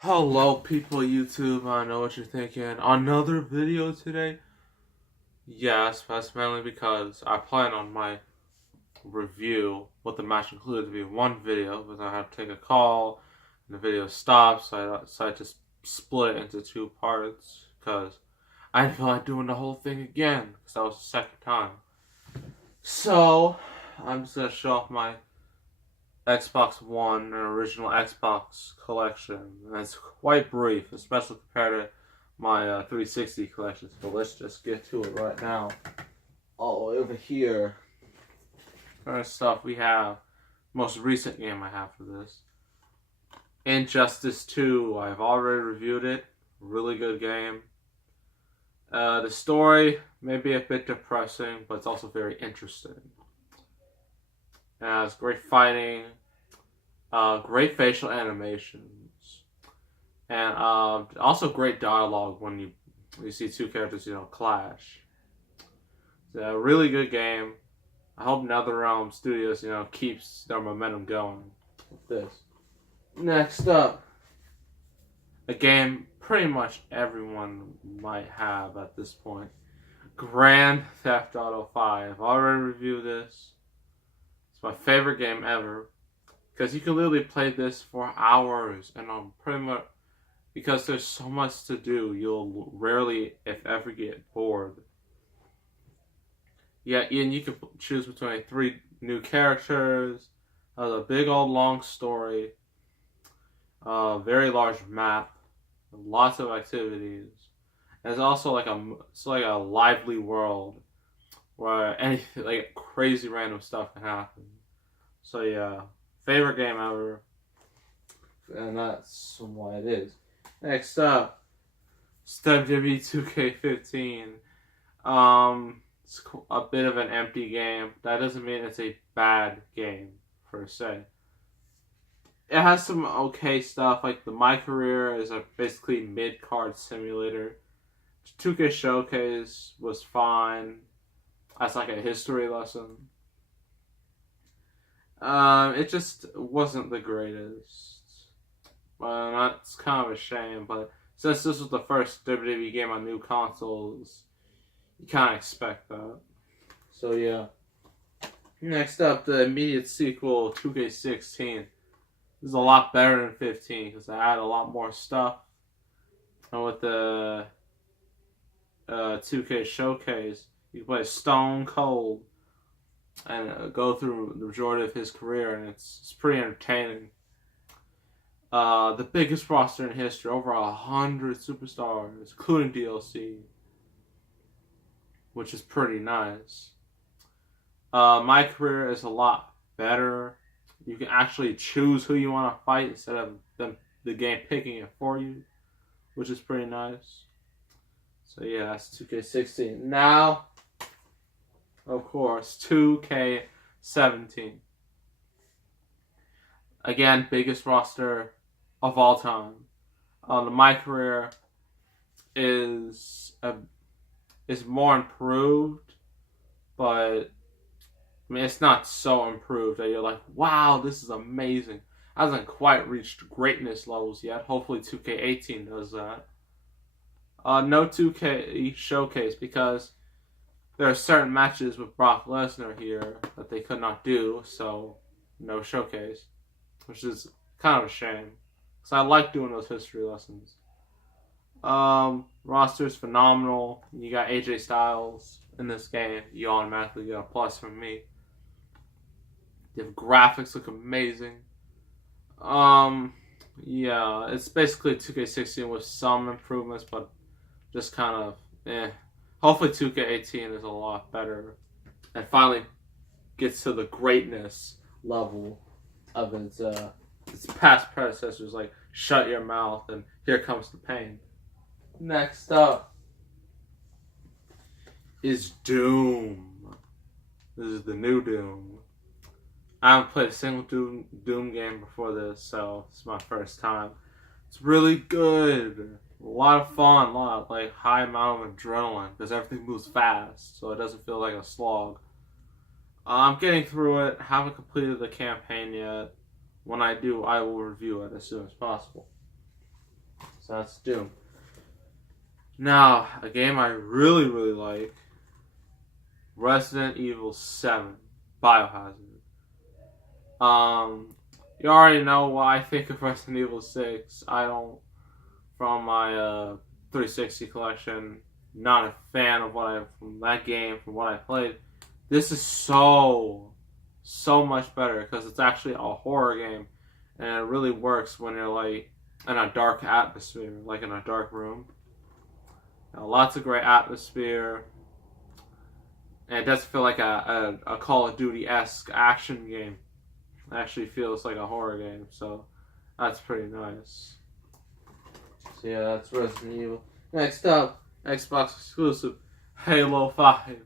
Hello people YouTube, I know what you're thinking. Another video today? Yes, that's mainly because I plan on my review, what the match included, to be one video, but I had to take a call, and the video stopped, so I decided to split it into two parts, because I didn't feel like doing the whole thing again, because that was the second time. So, I'm just going to show off my Xbox One and original Xbox collection. And it's quite brief, especially compared to my 360 collection. So let's just get to it right now. Oh, over here. First off, we have most recent game I have for this. Injustice 2. I've already reviewed it. Really good game. The story may be a bit depressing, but it's also very interesting. It's great fighting, great facial animations, and also great dialogue when you see two characters clash. It's a really good game. I hope NetherRealm Studios keeps their momentum going with this. Next up, a game pretty much everyone might have at this point. Grand Theft Auto 5. I've already reviewed this. It's my favorite game ever. Because you can literally play this for hours. And pretty much, because there's so much to do, you'll rarely, if ever, get bored. Yeah, and you can choose between 3 new characters. A big old long story. Very large map. Lots of activities. And it's also like a lively world where anything like crazy random stuff can happen. So yeah, favorite game ever, and that's why it is. Next up, it's WWE 2K15. It's a bit of an empty game. That doesn't mean it's a bad game per se. It has some okay stuff, like My Career is a basically mid-card simulator. 2K Showcase was fine. That's like a history lesson. It just wasn't the greatest. That's kind of a shame, but since this was the first WWE game on new consoles, you kind of expect that. So yeah. Next up, the immediate sequel, 2K16. This is a lot better than 15 because I add a lot more stuff. And with the 2K Showcase, you can play Stone Cold and go through the majority of his career, and it's pretty entertaining. The biggest roster in history, over 100 superstars, including DLC, which is pretty nice. My Career is a lot better. You can actually choose who you want to fight instead of the game picking it for you, which is pretty nice. So yeah, that's 2K16. Now, of course, 2K17. Again, biggest roster of all time. My Career is more improved, but I mean, it's not so improved that you're like, wow, this is amazing. Hasn't quite reached greatness levels yet. Hopefully 2K18 does that. No 2K Showcase because there are certain matches with Brock Lesnar here that they could not do, so no Showcase, which is kind of a shame. Because I like doing those history lessons. Roster's phenomenal. You got AJ Styles in this game. You automatically get a plus from me. The graphics look amazing. Yeah, it's basically 2K16 with some improvements, but just kind of Hopefully 2K18 is a lot better and finally gets to the greatness level of its past predecessors, like Shut Your Mouth and Here Comes the Pain. Next up is Doom. This is the new Doom. I haven't played a single Doom game before this, so it's my first time. It's really good. A lot of fun, a lot of high amount of adrenaline because everything moves fast, so it doesn't feel like a slog. I'm getting through it. Haven't completed the campaign yet. When I do, I will review it as soon as possible. So that's Doom. Now, a game I really, really like, Resident Evil 7, Biohazard. You already know what I think of Resident Evil 6. From my 360 collection, not a fan of from that game, from what I played. This is so much better because it's actually a horror game, and it really works when you're like in a dark atmosphere, like in a dark room. Lots of great atmosphere, and it doesn't feel like a Call of Duty-esque action game. It actually feels like a horror game, so that's pretty nice. So yeah, that's Resident Evil. Next up, Xbox exclusive, Halo 5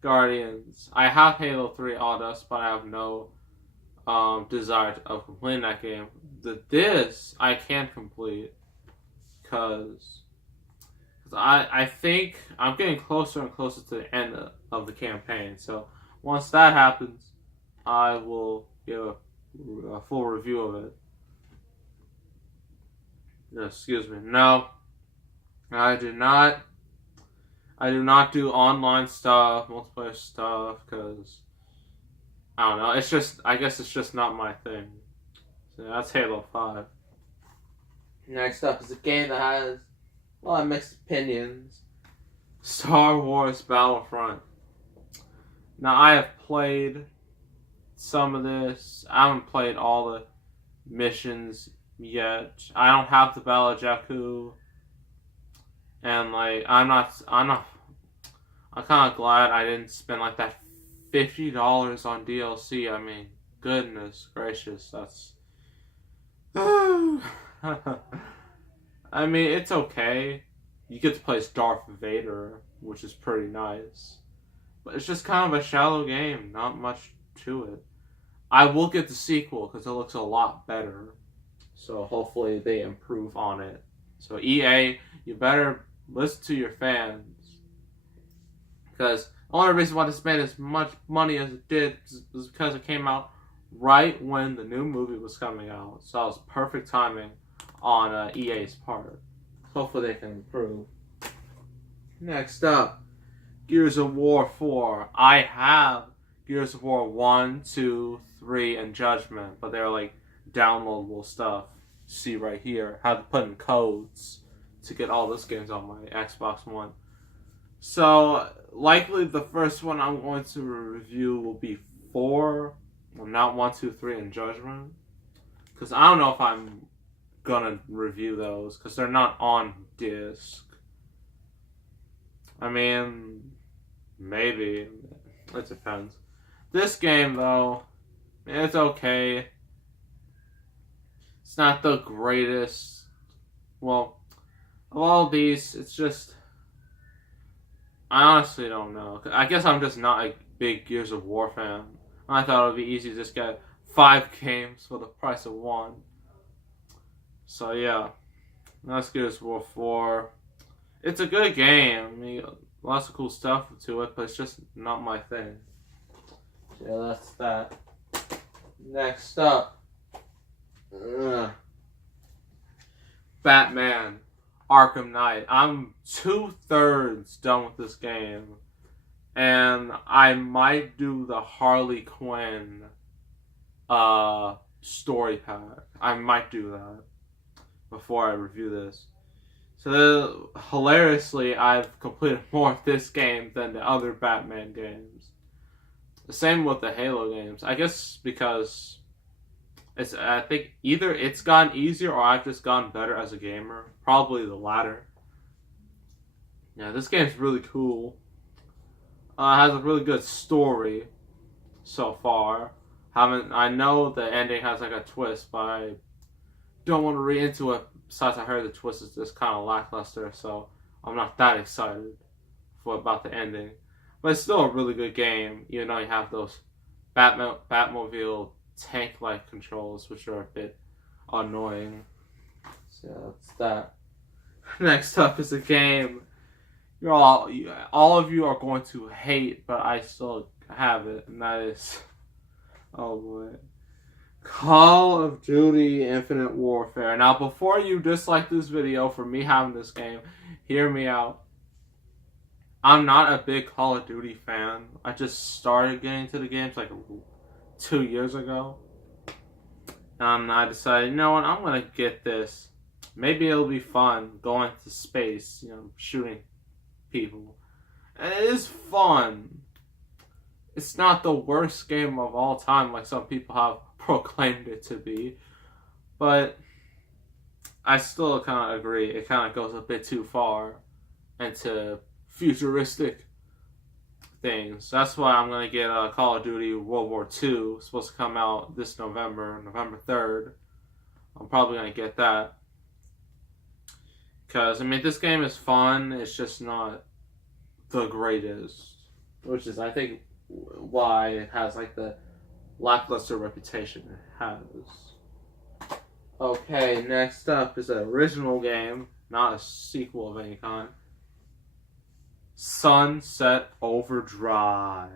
Guardians. I have Halo 3 Audust, but I have no desire of completing that game. This I can complete because I think I'm getting closer and closer to the end of the campaign. So once that happens, I will give a full review of it. Excuse me. No, I do not do online stuff, multiplayer stuff, because I don't know. I guess it's just not my thing. So that's Halo 5. Next up is a game that has a lot of mixed opinions. Star Wars Battlefront. Now, I have played some of this. I haven't played all the missions yet. I don't have the Battle of Jakku. And, like, I'm kind of glad I didn't spend, like, that $50 on DLC. I mean, goodness gracious, that's... I mean, it's okay. You get to play as Darth Vader, which is pretty nice. But it's just kind of a shallow game. Not much to it. I will get the sequel because it looks a lot better. So hopefully they improve on it. So EA, you better listen to your fans. Because the only reason why this made as much money as it did is because it came out right when the new movie was coming out. So it was perfect timing on EA's part. Hopefully they can improve. Next up, Gears of War 4. I have Gears of War 1, 2, 3, and Judgment, but they're like downloadable stuff. See right here. I have to put in codes to get all those games on my Xbox One. So, likely the first one I'm going to review will be 4, well, not 1, 2, 3, and Judgment. Because I don't know if I'm gonna review those, because they're not on disc. I mean, maybe. It depends. This game, though, it's okay. It's not the greatest. Well, of all these, it's just... I honestly don't know. I guess I'm just not a big Gears of War fan. I thought it would be easy to just get 5 games for the price of 1. So yeah, that's Gears of War 4. It's a good game. I mean, lots of cool stuff to it, but it's just not my thing. Yeah, that's that. Next up, Batman Arkham Knight. I'm 2/3 done with this game, and I might do the Harley Quinn story pack. I might do that before I review this. So hilariously, I've completed more of this game than the other Batman games. The same with the Halo games. I guess because I think either it's gotten easier or I've just gotten better as a gamer. Probably the latter. Yeah, this game's really cool. It has a really good story so far. I know the ending has like a twist, but I don't want to read into it. Besides, I heard the twist is just kind of lackluster, so I'm not that excited about the ending. But it's still a really good game, even though you have those Batmobile tank-like controls, which are a bit annoying. So that's that. Next up is a game all of you are going to hate, but I still have it, and that is, oh boy, Call of Duty Infinite Warfare. Now, before you dislike this video for me having this game, hear me out. I'm not a big Call of Duty fan. I just started getting into the games like 2 years ago. And I decided, you know what, I'm going to get this. Maybe it'll be fun going to space, shooting people. And it is fun. It's not the worst game of all time like some people have proclaimed it to be. But I still kind of agree. It kind of goes a bit too far into futuristic things. That's why I'm going to get Call of Duty World War II. It's supposed to come out this November 3rd. I'm probably going to get that. Because, this game is fun. It's just not the greatest. Which is, I think, why it has, the lackluster reputation it has. Okay, next up is an original game. Not a sequel of any kind. Sunset Overdrive.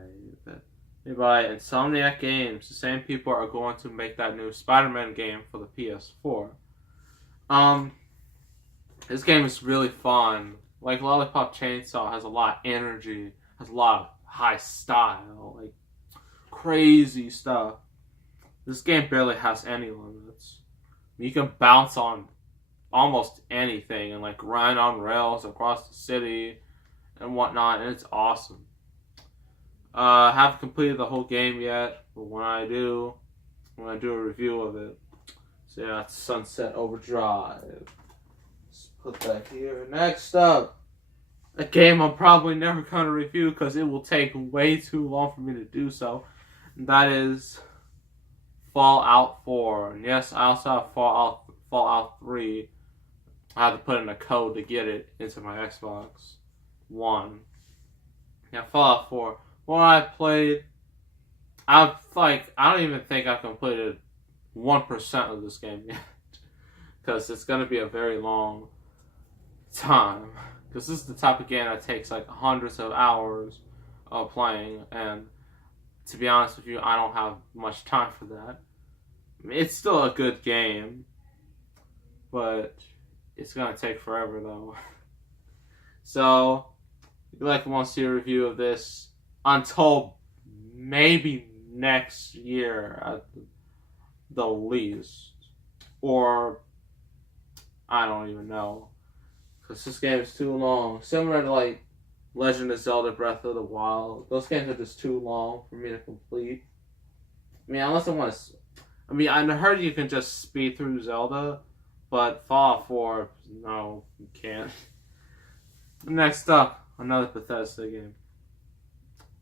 Made by Insomniac Games. The same people are going to make that new Spider-Man game for the PS4. This game is really fun. Lollipop Chainsaw has a lot of energy, has a lot of high style, crazy stuff. This game barely has any limits. You can bounce on almost anything and run on rails across the city and whatnot, and it's awesome. I haven't completed the whole game yet, but when I do a review of it. So yeah, it's Sunset Overdrive. Let's put that here. Next up, a game I'm probably never going to review because it will take way too long for me to do so. And that is Fallout 4. And yes, I also have Fallout 3. I had to put in a code to get it into my Xbox One. Yeah, Fallout 4. Well, I played. I don't even think I've completed 1% of this game yet, because it's gonna be a very long time. Because this is the type of game that takes hundreds of hours of playing, and to be honest with you, I don't have much time for that. It's still a good game, but it's gonna take forever though. So, if you want to see a review of this, until maybe next year at the least, or I don't even know, because this game is too long. Similar to Legend of Zelda Breath of the Wild, those games are just too long for me to complete. Unless I want to. I heard you can just speed through Zelda, but Fallout 4, no, you can't. Next up, another Bethesda game.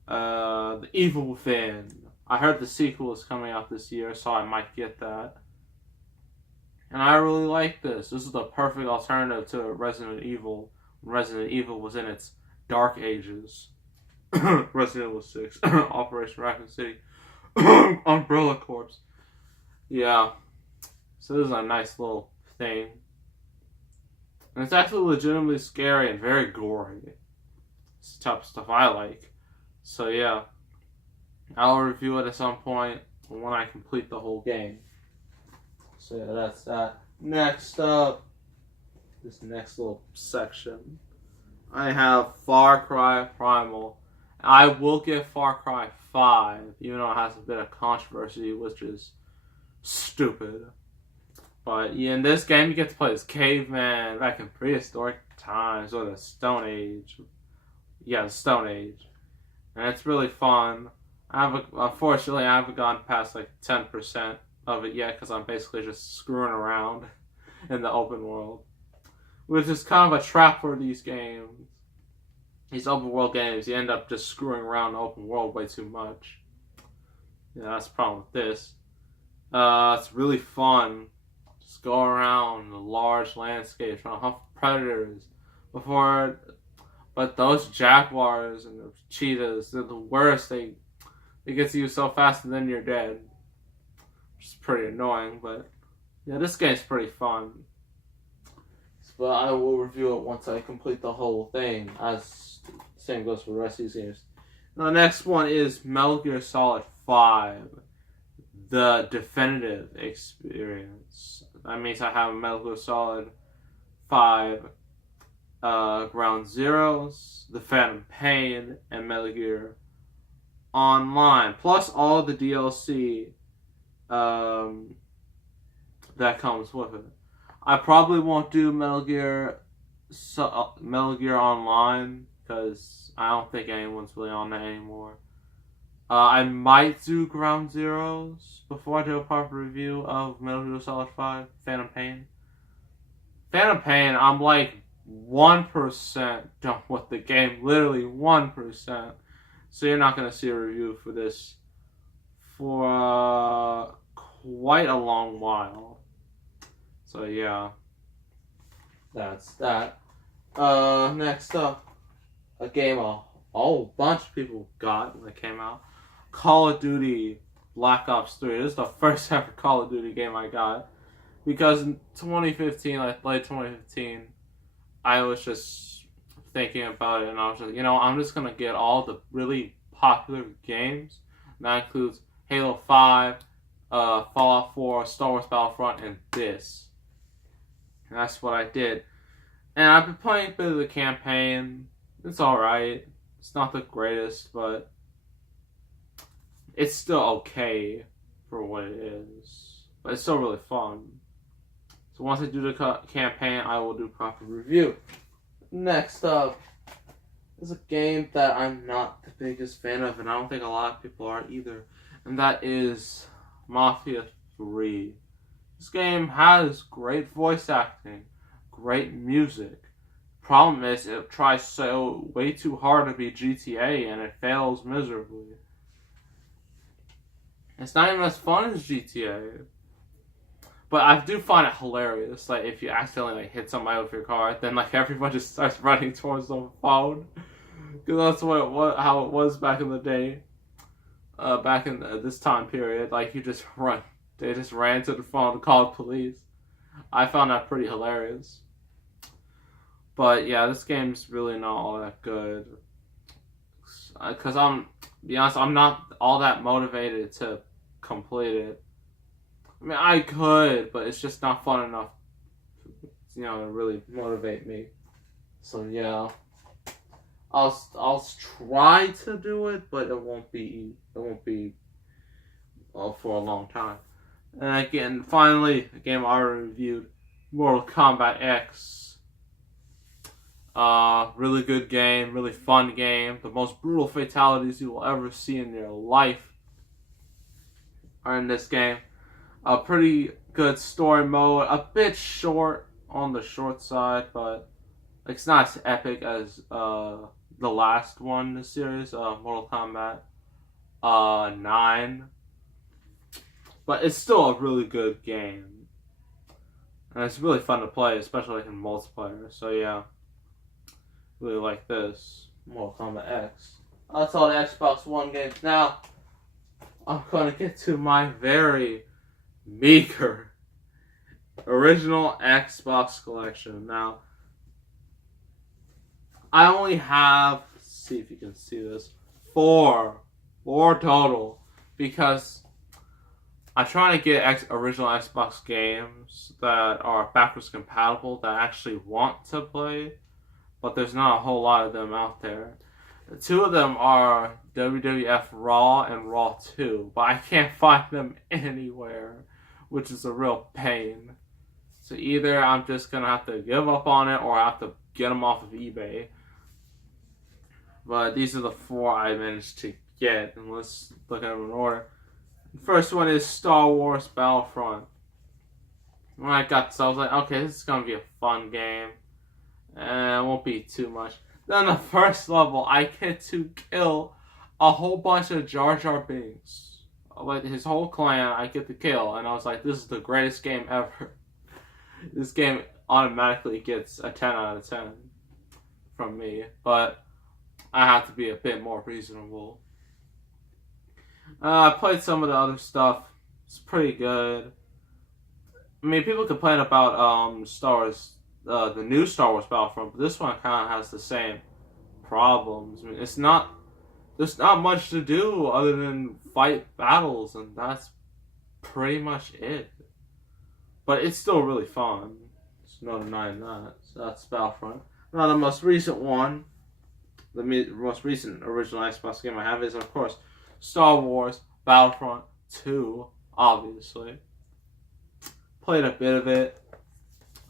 The Evil Within. I heard the sequel is coming out this year, so I might get that. And I really like this. This is the perfect alternative to Resident Evil. Resident Evil was in its dark ages. Resident Evil 6. Operation Raccoon City. Umbrella Corps. Yeah. So this is a nice little thing. And it's actually legitimately scary and very gory. It's the type of stuff I like. So yeah, I'll review it at some point when I complete the whole game. So yeah, that's that. Next up, this next little section, I have Far Cry Primal. I will get Far Cry 5, even though it has a bit of controversy, which is stupid. But yeah, in this game, you get to play as caveman back in prehistoric times, or the Stone Age. Yeah, the Stone Age. And it's really fun. Unfortunately, I haven't gotten past 10% of it yet, because I'm basically just screwing around in the open world. Which is kind of a trap for these games. These open world games, you end up just screwing around the open world way too much. Yeah, that's the problem with this. It's really fun. Just go around the large landscapes, trying to hunt for predators But those jaguars and the cheetahs, they're the worst. They get to you so fast and then you're dead. Which is pretty annoying, but yeah, this game's pretty fun. But I will review it once I complete the whole thing, as the same goes for the rest of these games. Now, the next one is Metal Gear Solid 5. the definitive experience. That means I have Metal Gear Solid 5 Ground Zeroes, The Phantom Pain, and Metal Gear Online, plus all the DLC that comes with it. I probably won't do Metal Gear Online because I don't think anyone's really on that anymore. I might do Ground Zeroes before I do a proper review of Metal Gear Solid 5 Phantom Pain. Phantom Pain, I'm like 1% done with the game, literally 1%. So you're not going to see a review for this for quite a long while. So yeah, that's that. Next up, a game a whole bunch of people got when it came out. Call of Duty Black Ops 3. This is the first ever Call of Duty game I got. Because in 2015, like late 2015, I was just thinking about it and I was like, I'm just going to get all the really popular games. And that includes Halo 5, Fallout 4, Star Wars Battlefront, and this. And that's what I did. And I've been playing a bit of the campaign. It's alright. It's not the greatest, but it's still okay for what it is. But it's still really fun. So once I do the campaign, I will do proper review. Next up is a game that I'm not the biggest fan of, and I don't think a lot of people are either. And that is Mafia 3. This game has great voice acting, great music. Problem is, it tries way too hard to be GTA, and it fails miserably. It's not even as fun as GTA. But I do find it hilarious. Like, if you accidentally hit somebody with your car, then everyone just starts running towards the phone. Because that's how it was back in the day. Back in this time period, you just run. They just ran to the phone and called police. I found that pretty hilarious. But yeah, this game's really not all that good. Because to be honest, I'm not all that motivated to complete it. I mean, I could, but it's just not fun enough, to really motivate me. So yeah, I'll try to do it, but it won't be for a long time. And again, finally, a game I already reviewed, Mortal Kombat X. Really good game, really fun game. The most brutal fatalities you will ever see in your life are in this game. A pretty good story mode, a bit short on the short side, but it's not as epic as the last one in the series, Mortal Kombat 9. But it's still a really good game. And it's really fun to play, especially in multiplayer. So yeah, really like this, Mortal Kombat X. That's all the Xbox One games. Now, I'm going to get to my very meager original Xbox collection. Now, I only have, let's see if you can see this, four total, because I'm trying to get original Xbox games that are backwards compatible that I actually want to play, but there's not a whole lot of them out there. Two of them are WWF Raw and Raw 2, but I can't find them anywhere, which is a real pain. So either I'm just going to have to give up on it, or I have to get them off of eBay. But these are the four I managed to get, and let's look at them in order. The first one is Star Wars Battlefront. When I got this, I was like, okay, this is going to be a fun game, and it won't be too much. Then the first level, I get to kill a whole bunch of Jar Jar Binks. Like, his whole clan, I get to kill. And I was like, this is the greatest game ever. This game automatically gets a 10 out of 10 from me. But I have to be a bit more reasonable. I played some of the other stuff. It's pretty good. I mean, people complain about Star Wars, the new Star Wars Battlefront, but this one kind of has the same problems. I mean, there's not much to do other than fight battles, and that's pretty much it. But it's still really fun. There's no denying that. So that's Battlefront. Now the most recent one, the most recent original Xbox game I have is, of course, Star Wars Battlefront 2, obviously. Played a bit of it.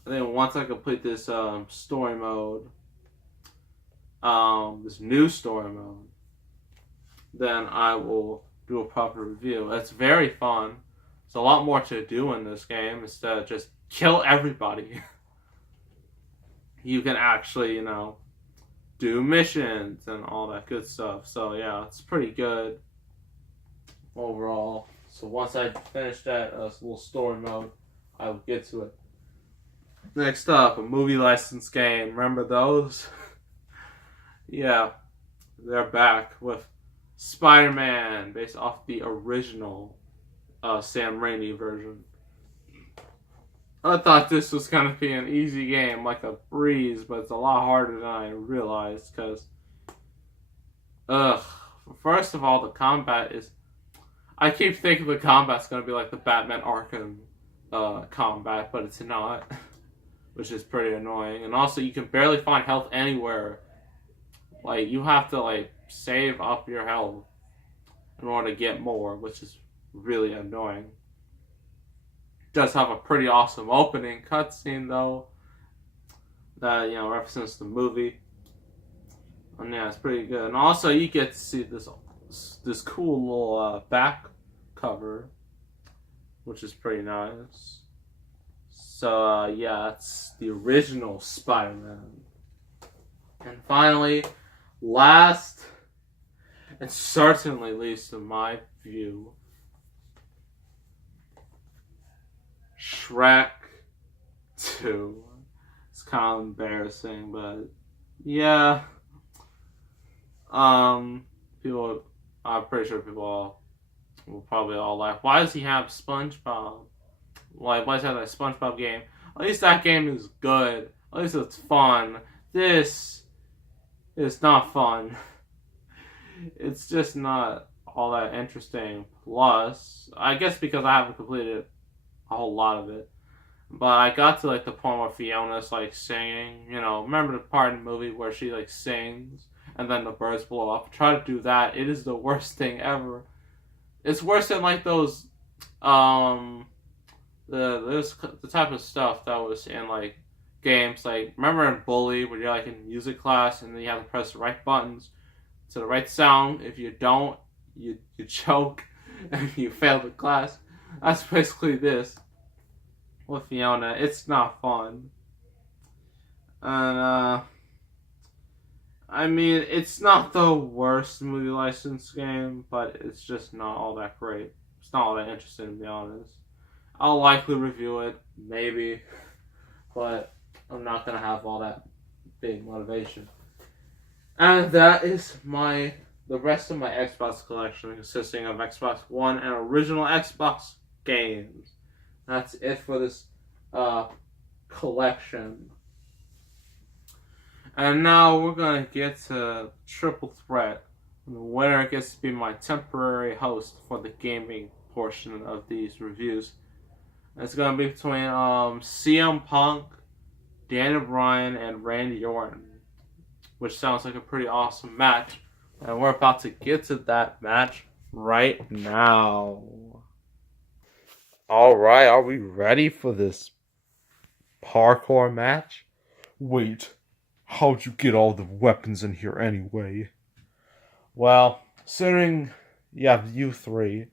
I think once I complete this story mode, this new story mode, then I will do a proper review. It's very fun. There's a lot more to do in this game instead of just kill everybody. You can actually, do missions and all that good stuff. So yeah, it's pretty good overall. So once I finish that little story mode, I will get to it. Next up, a movie license game. Remember those? Yeah, they're back with Spider-Man, based off the original Sam Raimi version. I thought this was going to be an easy game, like a breeze, but it's a lot harder than I realized, because, first of all, the combat is, I keep thinking the combat's going to be like the Batman Arkham combat, but it's not, which is pretty annoying. And also, you can barely find health anywhere. Like, you have to, save up your health in order to get more, which is really annoying. It does have a pretty awesome opening cutscene, though, that, represents the movie. And yeah, it's pretty good. And also, you get to see this cool little back cover, which is pretty nice. So, yeah, that's the original Spider-Man. And finally, last, and certainly least in my view, Shrek 2. It's kind of embarrassing, but yeah. People, I'm pretty sure people will probably all laugh. Why does he have SpongeBob? Why does he have that SpongeBob game? At least that game is good. At least it's fun. This is not fun. It's just not all that interesting. Plus, I guess because I haven't completed a whole lot of it, but I got to the point where Fiona's singing. Remember the part in the movie where she sings and then the birds blow up? Try to do that. It is the worst thing ever. It's worse than those the type of stuff that was in games. Remember in Bully where you're in music class and then you have to press the right buttons to the right sound. If you don't, you choke and you fail the class. That's basically this with Fiona. It's not fun. And I mean, it's not the worst movie license game, but it's just not all that great. It's not all that interesting, to be honest. I'll likely review it, maybe, but I'm not gonna have all that big motivation. And that is the rest of my Xbox collection, consisting of Xbox One and original Xbox games. That's it for this collection. And now we're gonna get to Triple Threat. The winner gets to be my temporary host for the gaming portion of these reviews. It's gonna be between CM Punk, Daniel Bryan, and Randy Orton, which sounds like a pretty awesome match. And we're about to get to that match right now. Alright, are we ready for this parkour match? Wait, how'd you get all the weapons in here anyway? Well, considering you have you three,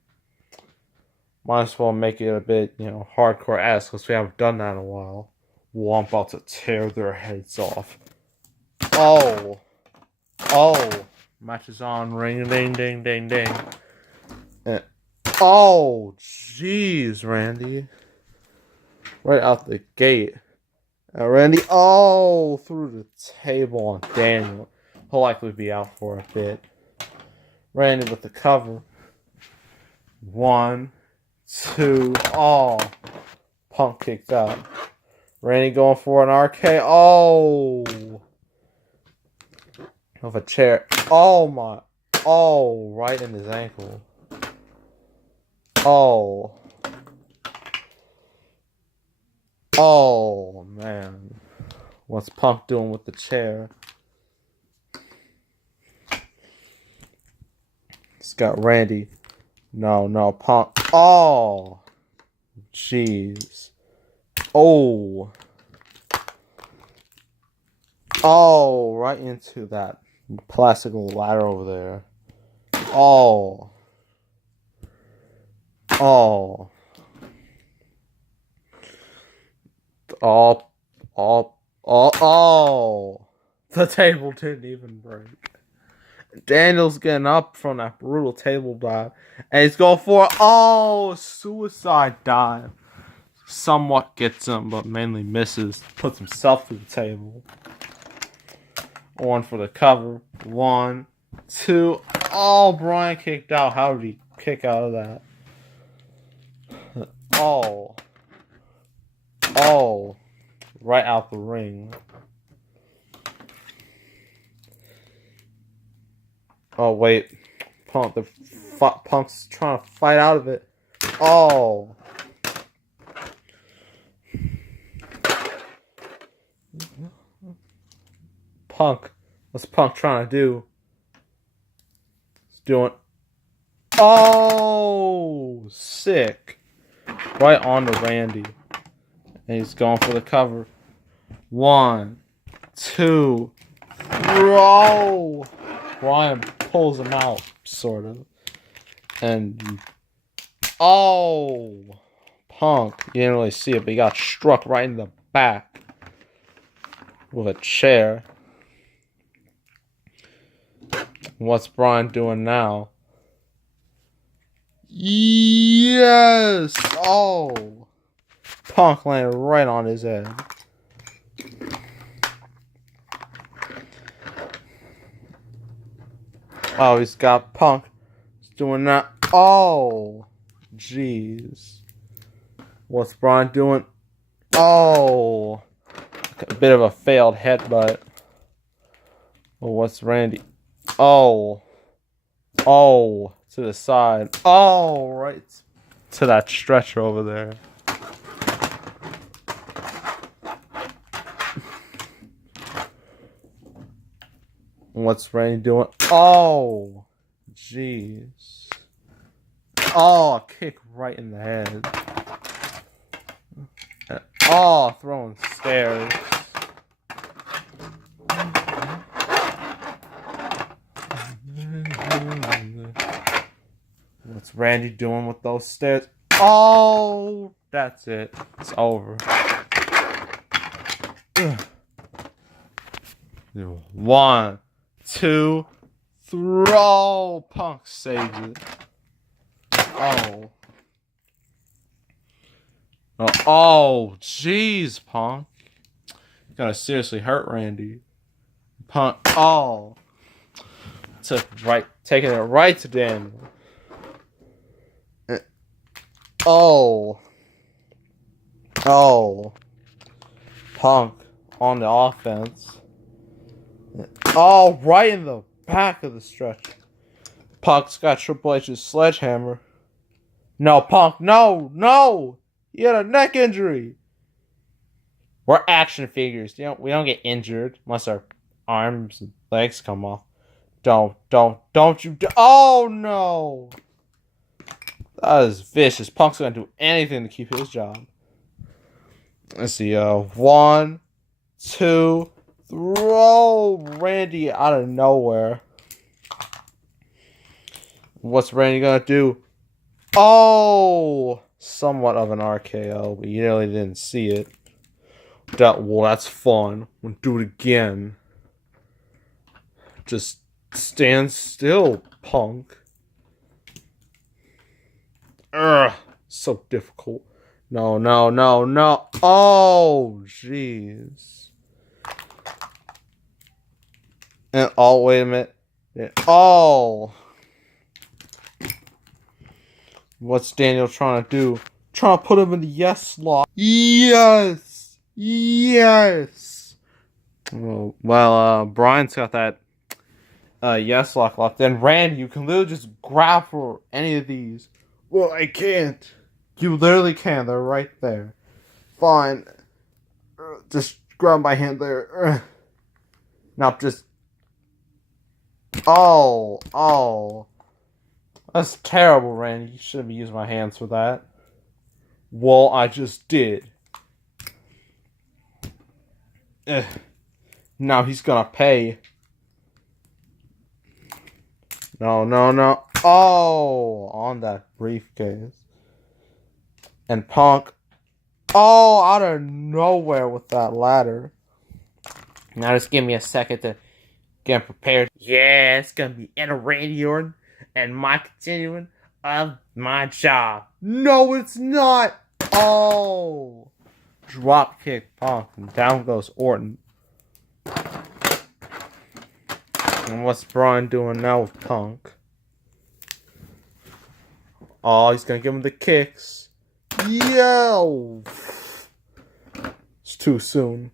might as well make it a bit, hardcore-esque, because we haven't done that in a while. Well, I'm about to tear their heads off. Oh! Match is on. Ring, ding, ding, ding, ding. Oh, jeez, Randy. Right out the gate. Randy, through the table on Daniel. He'll likely be out for a bit. Randy with the cover. 1, 2, Punk kicked out. Randy going for an RK. Of a chair. Right in his ankle. Oh, man. What's Punk doing with the chair? He's got Randy. No, Punk. Oh. Jeez. Oh. Oh, right into that plastic ladder over there. Oh. Oh. Oh. The table didn't even break. Daniel's getting up from that brutal table dive. And he's going for suicide dive. Somewhat gets him, but mainly misses. Puts himself through the table. One for the cover. 1, 2. Oh, Bryan kicked out. How did he kick out of that? Oh. Right out the ring. Oh, wait. Punk's trying to fight out of it. Oh. What's Punk trying to do? He's doing... Oh! Sick. Right on to Randy. And he's going for the cover. 1, 2, throw! Bryan pulls him out, sort of. And... Oh! Punk. You didn't really see it, but he got struck right in the back. With a chair. What's Bryan doing now? Yes! Oh! Punk landed right on his head. Oh, he's got Punk. He's doing that. Oh! Jeez. What's Bryan doing? Oh! A bit of a failed headbutt. Well, what's Randy? Oh. To the side. Oh, right to that stretcher over there. What's Randy doing? Oh, jeez. Oh, a kick right in the head. Oh, throwing stairs. What's Randy doing with those stairs? Oh, that's it. It's over. 1, 2, throw. Punk saves it. Oh, jeez, Punk. You're gonna seriously hurt Randy. Punk. Taking it right to Daniel. Punk on the offense. Right in the back of the stretch. Punk's got Triple H's sledgehammer. No, Punk, no! He had a neck injury. We're action figures. We don't get injured unless our arms and legs come off. Don't you oh no! That is vicious. Punk's gonna do anything to keep his job. Let's see, 1, 2, throw Randy out of nowhere. What's Randy gonna do? Somewhat of an RKO, but you really didn't see it. That's fun. We'll do it again. Just stand still, Punk. So difficult. No. Oh, jeez. And wait a minute. What's Daniel trying to do? Trying to put him in the yes lock. Yes. Well, Bryan's got that yes lock left. Then Randy, you can literally just grab for any of these. Well, I can't. You literally can. They're right there. Fine. Just grab my hand there. Now just... Oh. That's terrible, Randy. You shouldn't be using my hands for that. Well, I just did. Now he's gonna pay. No. Oh, on that briefcase. And Punk. Oh, out of nowhere with that ladder. Now just give me a second to get prepared. Yeah, it's gonna be Randy Orton and my continuing of my job. No, it's not. Oh. Drop kick Punk, and down goes Orton. And what's Bryan doing now with Punk? Oh, he's gonna give him the kicks. Yo! It's too soon.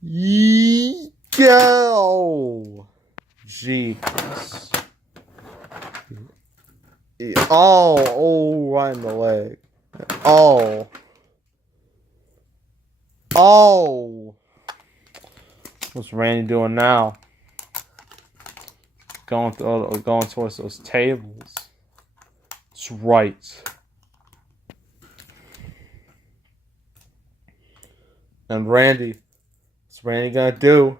Yo! Jeez. Oh, right in the leg. Oh. What's Randy doing now? Going towards those tables. That's right. And Randy, what's Randy gonna do?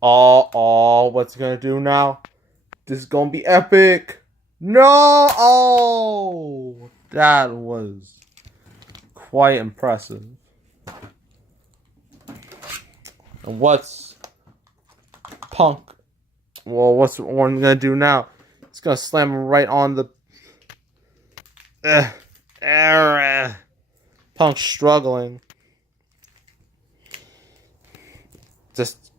What's he gonna do now? This is gonna be epic. No! Oh, that was quite impressive. And what's Punk? Well, what's Orton gonna do now? He's gonna slam him right on the... Punk's struggling. Just,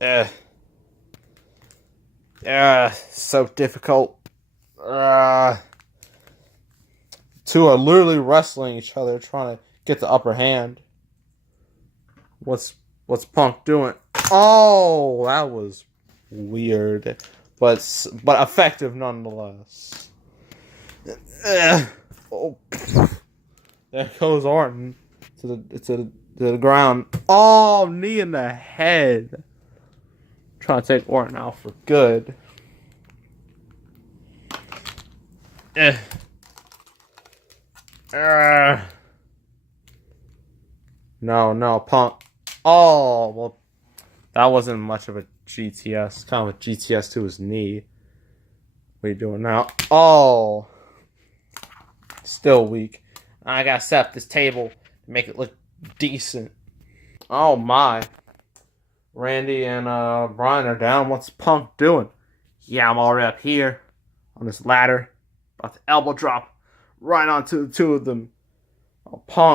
so difficult. Two are literally wrestling each other, trying to get the upper hand. What's Punk doing? Oh, that was weird, but effective nonetheless. Oh, there goes Orton to the ground. Oh, knee in the head. Trying to take Orton out for good. No, Punk. Oh, well, that wasn't much of a GTS. Kind of a GTS to his knee. What are you doing now? Oh. Still weak. I gotta set up this table to make it look decent. Oh, my. Randy and Bryan are down. What's Punk doing? Yeah, I'm already up here on this ladder. About to elbow drop right onto the two of them. Oh, Punk.